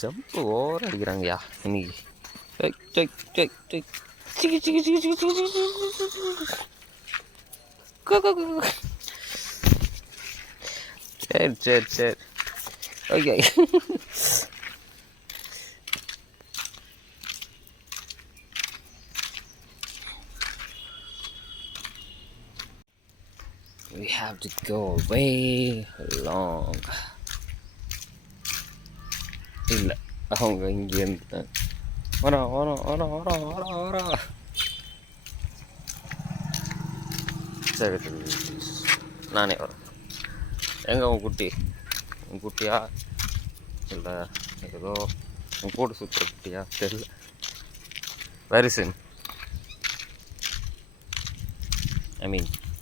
Jump over அடிக்கிறாங்கய்யா இன்னைக்கு. சிக்கி சிக்கி சிக்கி சிக்கி சிக்கி சரி okay. We have to go way long. இல்லை அவங்க இங்கேருந்து வரா. சரி நானே வரேன். எங்கே உன் குட்டியா இல்லை ஏதோ உன் கூட சுற்றுற குட்டியா தெரியல. வேரிசன்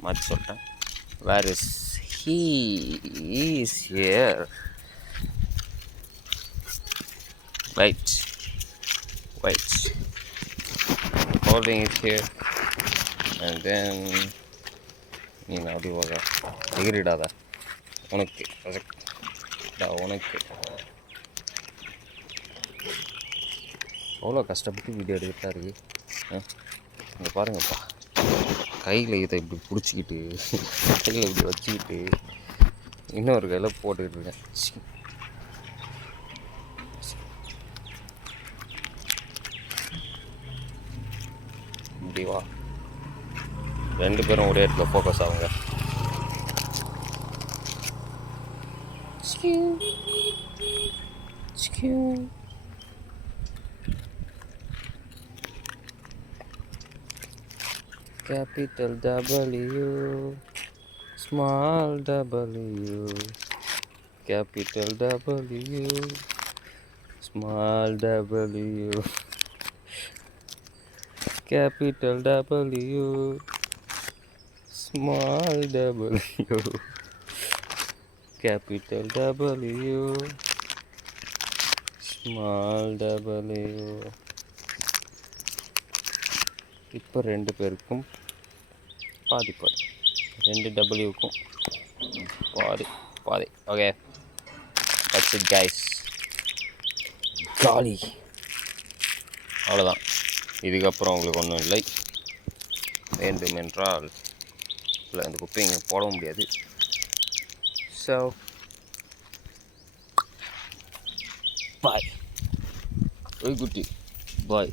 மாற்றி சொல்லிட்டேன். Where is he is here. Wait. Holding it here, and then நீ அப்படி போக எகிரிடாத. உனக்கு அவ்வளோ கஷ்டப்பட்டு வீடியோ எடுத்துட்டாரு. இங்கே பாருங்கப்பா, கையில் இதை இப்படி பிடிச்சிக்கிட்டு கையில் இப்படி வச்சுக்கிட்டு இன்னொரு கையில் போட்டுக்கிட்டு இருக்கேன். இப்படிவா, ரெண்டு பேரும் ஒரே இடத்துல ஃபோக்கஸ் ஆகுங்க. Capital W, small w, capital W, small w, capital W, small w, capital W, small w. இப்போ ரெண்டு பேருக்கும் பாதி, ரெண்டு டபிள்யூக்கும் பாதி. Okay, that's it guys. காலி, அவ்வளோதான். இதுக்கப்புறம் உங்களுக்கு ஒன்றும் இல்லை. வேண்டுமென்றால் இல்லை, இந்த குப்பை இங்கே போடவும் முடியாது. ஸோ பாய் குட்டி, பாய்.